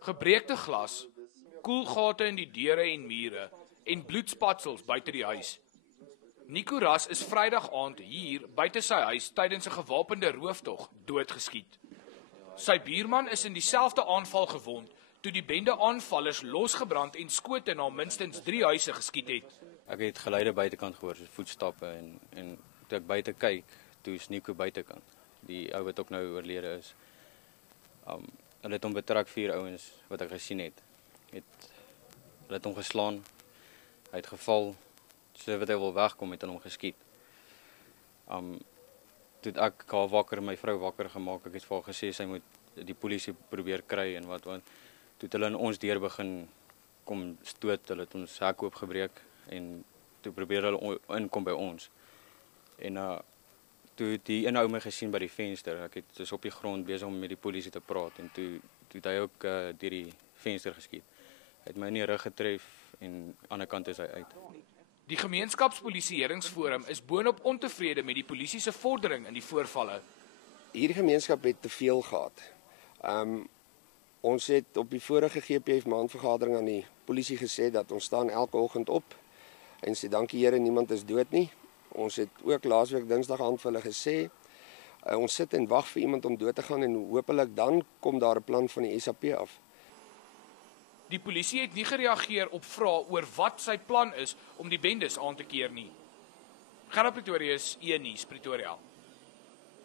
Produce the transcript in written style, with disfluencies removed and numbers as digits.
Gebreekte glas, koelgate in die deure en mure en bloedspatsels buite die huis. Nico Ras is Vrydag aand hier buite sy huis tydens 'n gewapende rooftog doodgeskiet. Sy buurman is in dieselfde aanval gewond toe die bende aanvallers losgebrand en skote na minstens 3 huise geskiet het. Ek het geluide buitekant gehoor, soos voetstappe en toe ek buite kyk, toe is Nico buitekant. Die ou wat ook nou oorlede is. Hulle het hom betrek 4 ouens wat ek gesien het. Hulle het hom geslaan. Hy het geval. So wat hy wil wegkom het hulle hom geskiet. Toe ek haar wakker, my vrou wakker gemaak. Ek het vir haar gesê sy moet die polisie probeer kry en wat. Toe het hulle in ons deur begin kom stoot. Hulle het ons hek oopgebreek en toe probeer hulle inkom by ons. En toe het die een ou my gesien by die venster. Ek het dus op die grond besig om met die polisie te praat en toe het hy ook deur die venster geskiet. Hy het my in die rug getref en aan die ander kant is hy uit. Die gemeenskapspolisieeringsforum is boonop ontevrede met die polisie se vordering in die voorvalle. Hierdie gemeenskap het te veel gehad. Ons het op die vorige GPF maandvergadering aan die polisie gesê dat ons staan elke oggend op en sê dankie Here niemand is dood nie. Ons het ook laasweek Dinsdag aand vir hulle gesê ons sit en wag vir iemand om dood te gaan en hopelik dan kom daar 'n plan van die SAP af. Die polisie het nie gereageer op vrae oor wat sy plan is om die bendes aan te keer nie. Gerard Pretorius, E-nuus, Pretoria.